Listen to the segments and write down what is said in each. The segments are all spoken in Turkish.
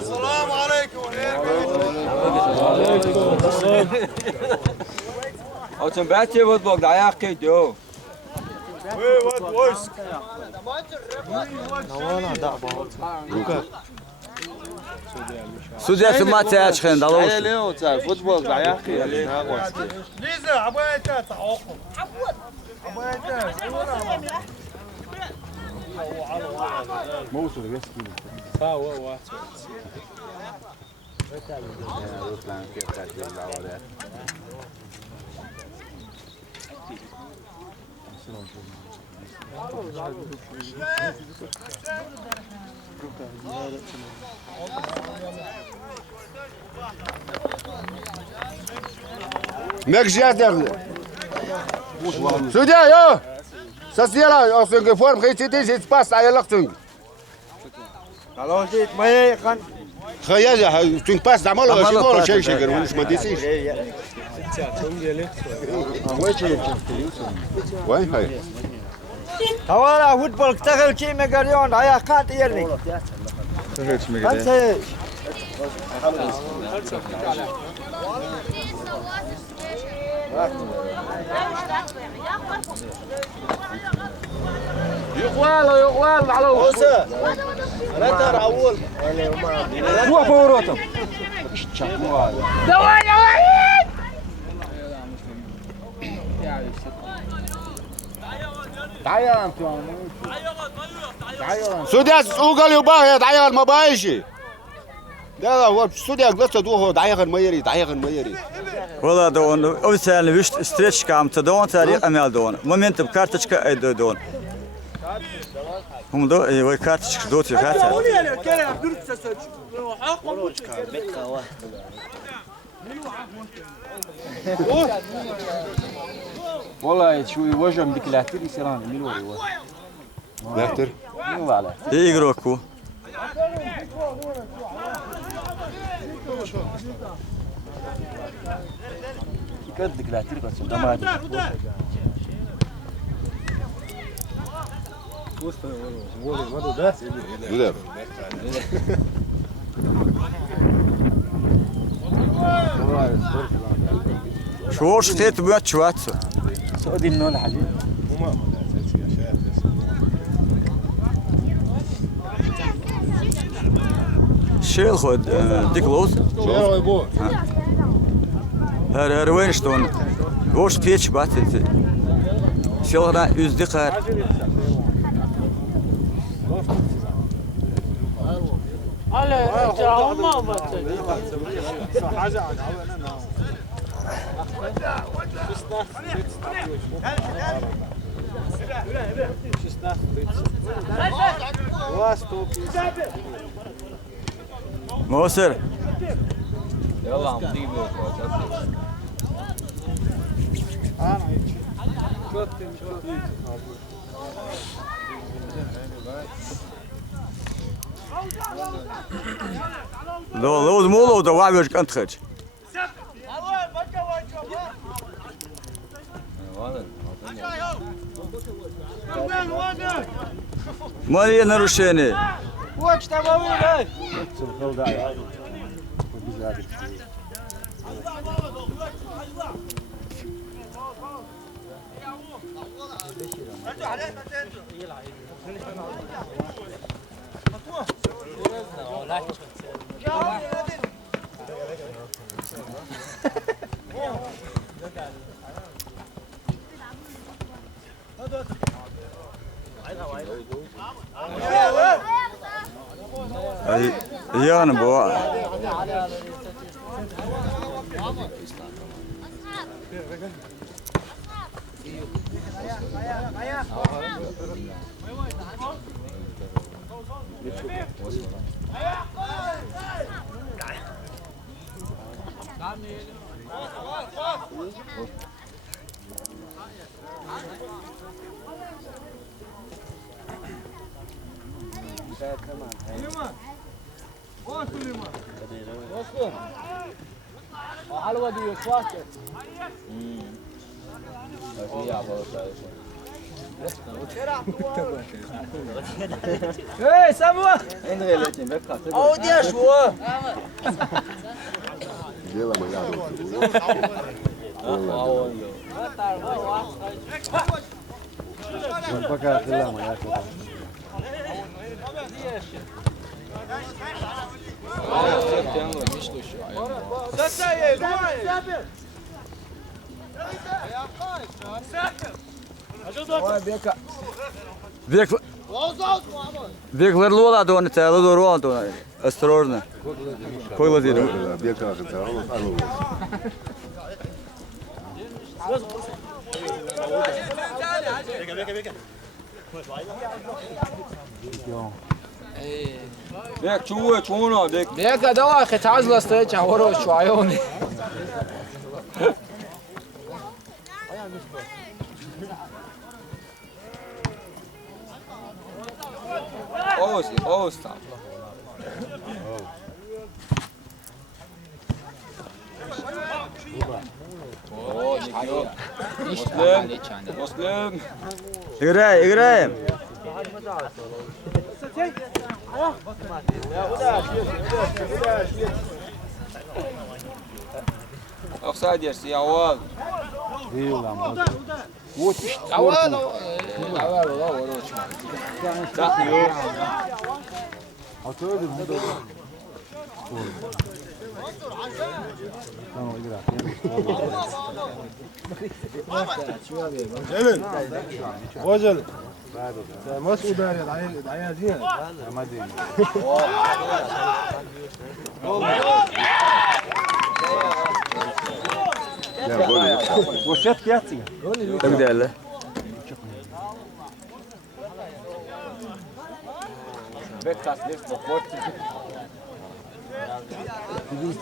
السلام عليكم. Oğlum ben çevir bak dayak gidiyor. سوديا سمعت يا شخين دلوش ليه تعال فوتبول يا اخي ليزا عبايتها تعوقهم عبايتها موسو يسكن سوا ماك جات سوديا يا ساسيلا اوسنج فورم خيتي تي سباس على لقتنج خلاص جيت ما يخن خياجة تنك باس دعمله شيء شيء شيء مش ما ديسيش وين هاي هوالا فوتبول تغل شيء مقريون هيا قات يلي انت يقوال على وسا لا ترى اول شو فوراتهم دوايا وين سوداس اوغل يباه دعيان ما بايشي لا هو سوداس بس دوه دعيان ما يريد دعيان ما يريد والله دون أوسال ويشت استريتش كام تدون تاريخ أميال دون مومنت بكارتشك أي دون هم دو أي كارتشك دوتي كارت والله شو وجم بكلاتير يصيران من وري لافتر والله على يقروكو كد كلاتير بس ما دولاب شو شتيت بيت شوات سعودي النول حاجه شيل خد ديك لوز شيرو يبو هر وين شتون وش تيتش بات شيل يزدقر على جاهم ما بس حاجه موسر يلا عم نجيب لوز مولو ده واعي كنت خرج ما هي نروشيني وش تبغى يا انا بوا حلوه دي وصلت Hey, Samuel! عند غير لكن بقى أودي أشوى. يلا ما قاعد والبقى كلها ما ياكل Век верлола дон тела дорвал дон. Осторожно. Кой بيكره انت بيك شونا بيك بيك دوا أخي تعزل استيج عورو شو عيوني اوس tam. مسلم إقرأ اوفسايد يا عوال عوال جميل وجل مسؤول داري دعيا زين وشت كياتي تقدر له بيك تصليف بفوت بيك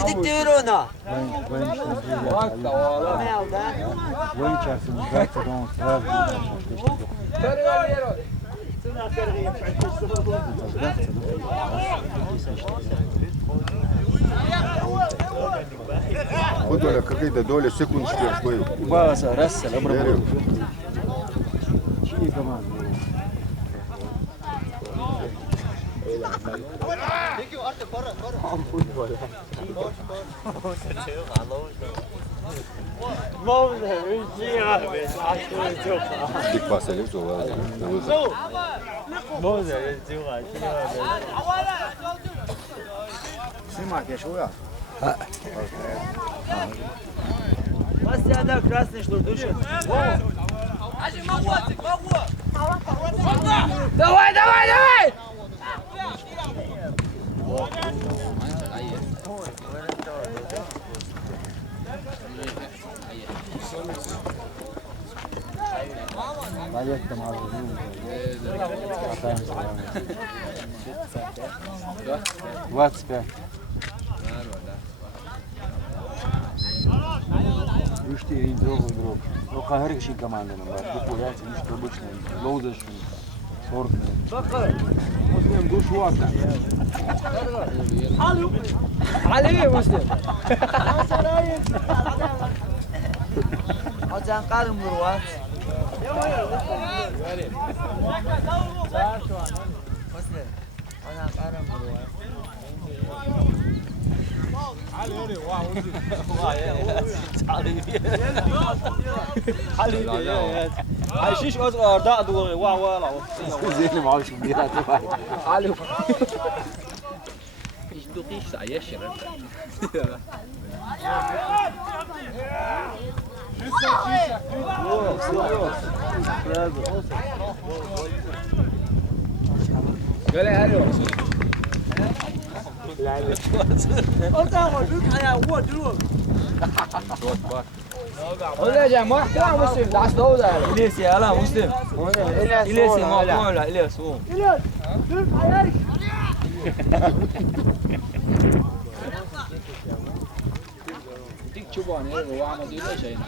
دكتورونا وين خذوا لك كده دول سكون شوي. بس رسل ابرم. داري. شيء كمان. ديك باسل يسوى. سمعك يا شوية بس هذاك راسني شلون دوشه давай давай давай Двадцать пять. Üçte yayıncı oldu. O kahır kişi komandının var. Bu koyar seni işte bu için. Loğuza şunu. Sorun. Muslim duş varsa. علي مسلم Hocam karım vurvat. Muslim. Hocam karım vurvat. عايشيش أصغر داء دوري واه واه زين معاش مديرات علي ايش دقيق سايشر قال لي هلو ولا يا جماعه احترام مسلم دعس داود İlyas ya lan Muslim. İlyas ya ma la İlyas o. ديك شوباني وعمل دي ليش هنا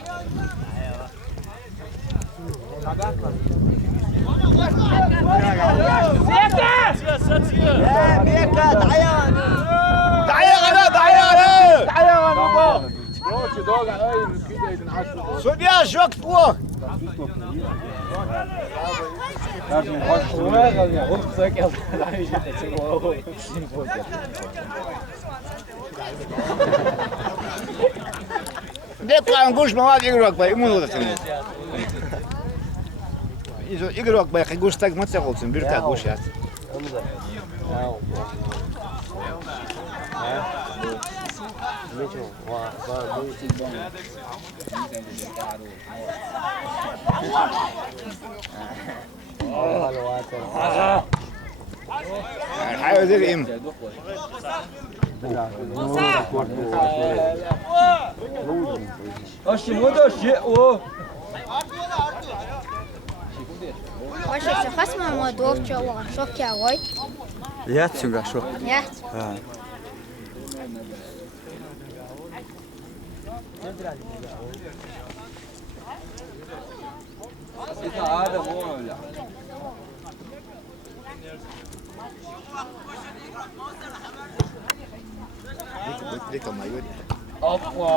سوديا شوك فوق ديك نقولش ما يقرأك باي مو نقول إذا يقرأك باي يقولش تاج ما تقولسن بيرتاح قولش يا الحيوان زي الإم Aşı mı da şey o. Vaše šachas mamo dovčio oga šokja voj. Yatsın ga şu. Ja. Ha. هذا مو ولا. ديك ما يود. أقوى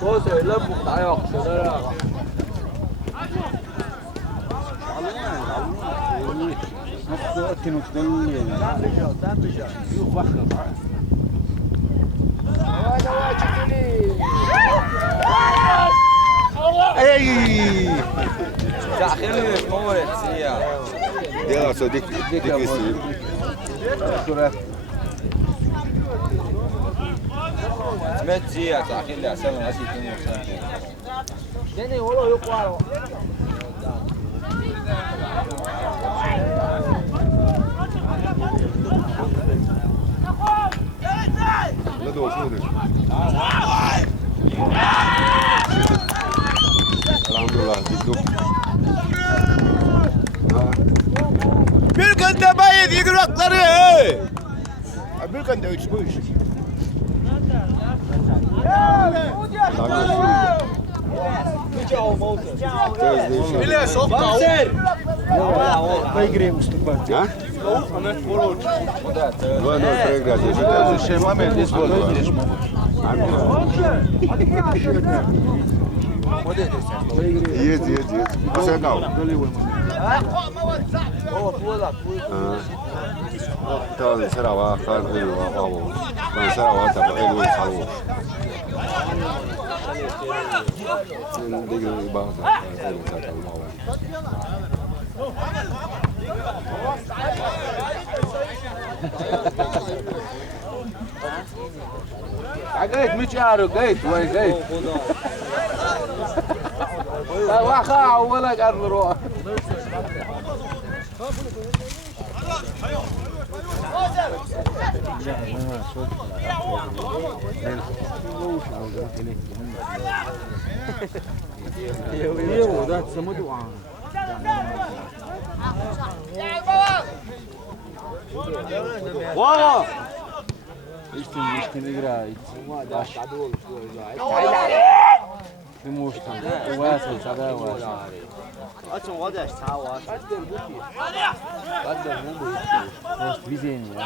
Có thể lớp một đại học sẽ đó là. اي داخلي مورد سيا. ديك صديق ديك يسوي. متزيات أخي لا سمع أسيت موسى دني والله يقوى لا دو شو الحمد لله تدوك بالكن ده بايد يقول اكثر ايه بالكن ده يسويش إلى صفقة بيجري مستقبل ها؟ لا لا فريق الشيء ما ميديش يز أسيقاو تاز سراوا خان إلو أبو كان سراوا تبع إلو خلوش دقيقة بعض إلو تبع الماوي عقيت مشارو قيت وين قيت واخا ولا قال روح والله يشتم يقرا باش بموشتم واسل سبا واسل اصلا وضعش تعاوش قدر مو بس بيزين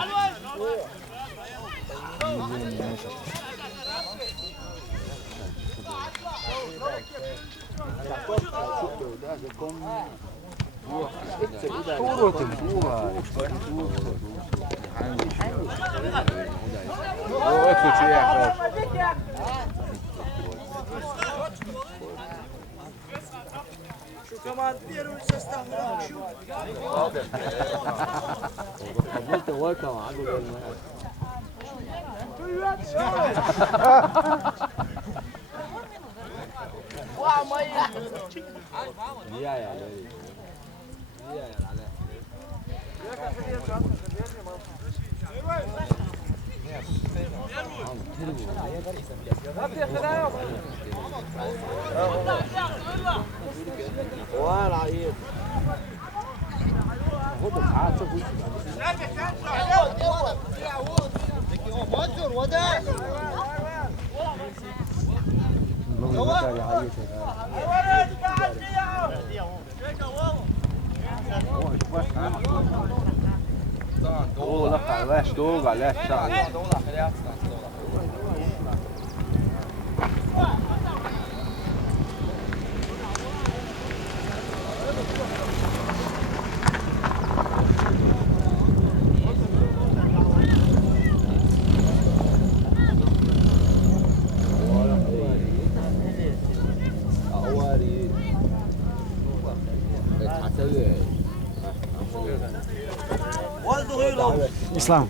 اسلام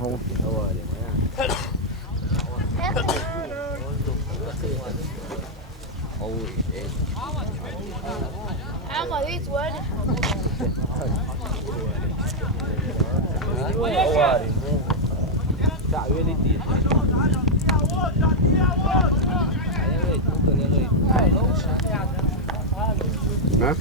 عمريت وين ها؟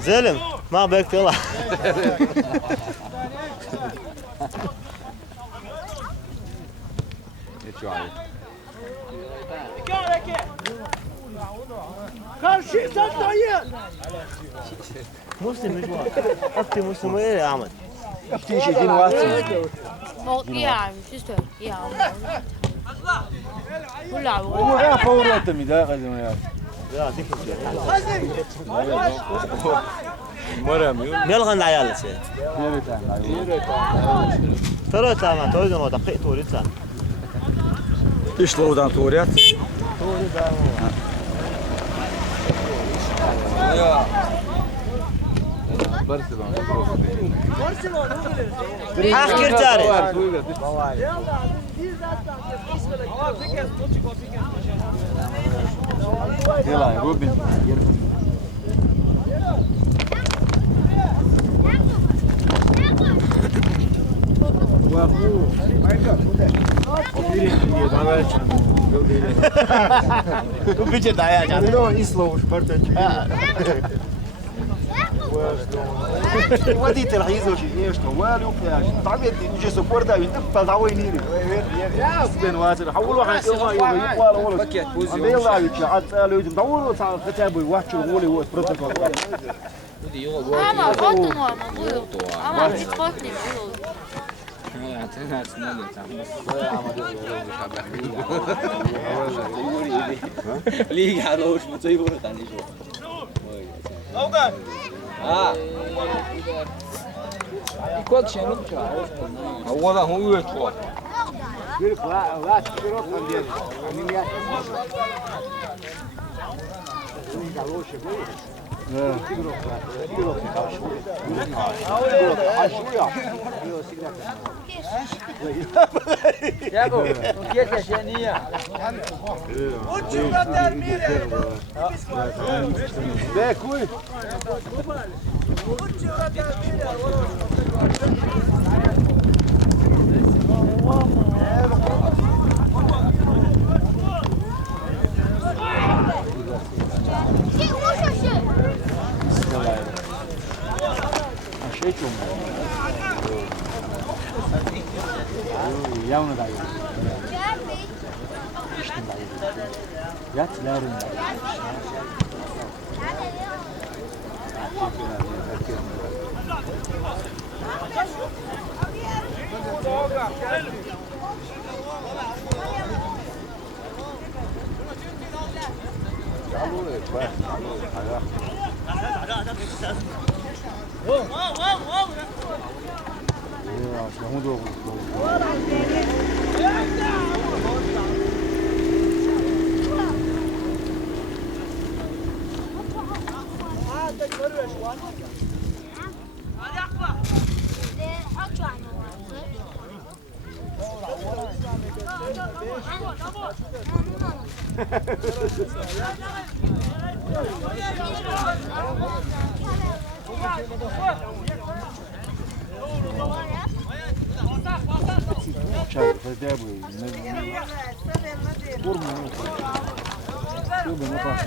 زلم ما بك طلع karşı sen dayı مسلم مجموعة اختي مسلم ايه يا احمد تيجي دين واسل يعني شو اسمه يا ولا هو غير فورات ميدا غزم يا لا تكفي يلغن عيال سي ترى تمام توزن ودقيق تولد سنة İşte oradan tuvalet. آخر جاره Dela, Robin, Kupiće daja, ja. وديت الحيزه وشي ايش والو فلاش طعمت يجي سكور ده ينفع دعوي نيري يا سبين واتر حول واحد يوم يقال والله يلا يجي عاد قالوا يجي دور كتابه واحد يقول هو بروتوكول Ama foto normal buyur. Ama hiç korkmuyor. ليه على وش متصيبه ثاني شو Quanto tinha no carro? هو ده هو يتوا Tiago, o que é geninha? Javno daju. İşte daju. Yat yarın daju. Çay, hadi abi. Vurma. Vurma bak.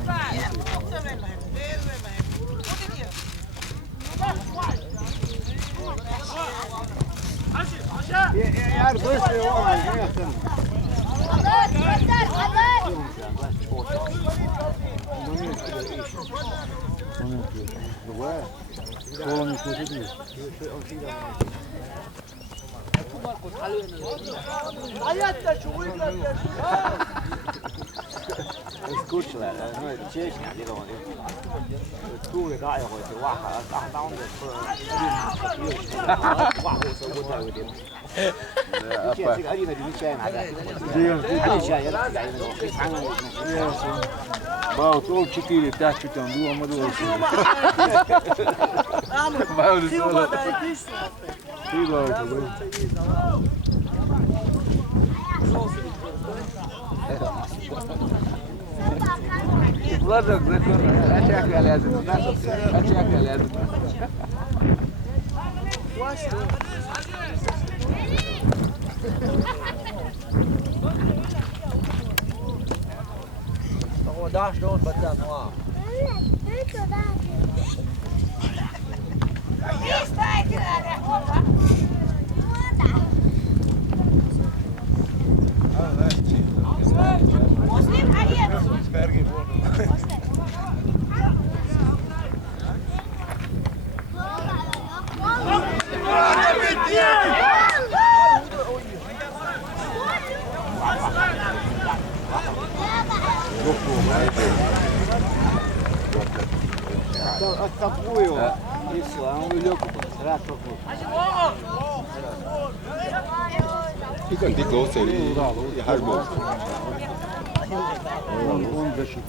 Yar böyle olmaz. Ne yaptın? Escucha, no es checha, digo, tú le das algo de baja, está dando bajo eso botar o dele. Checha, ali na divisão nada. Checha, ela dá ainda não, que sangue. Bom, tô chiquinho, tá chutando, uma do outro. Vai o sol. Tudo bom. Ладно, законно. Açak lazım. Nasıl? Açak lazım. O dash don't baca noa. Apoio. Isso lá, olhou com o trato. Fica de gol seria. Her gol. Onu da şimdi.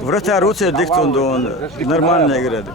Вратарь руце диктун, он нормально играет.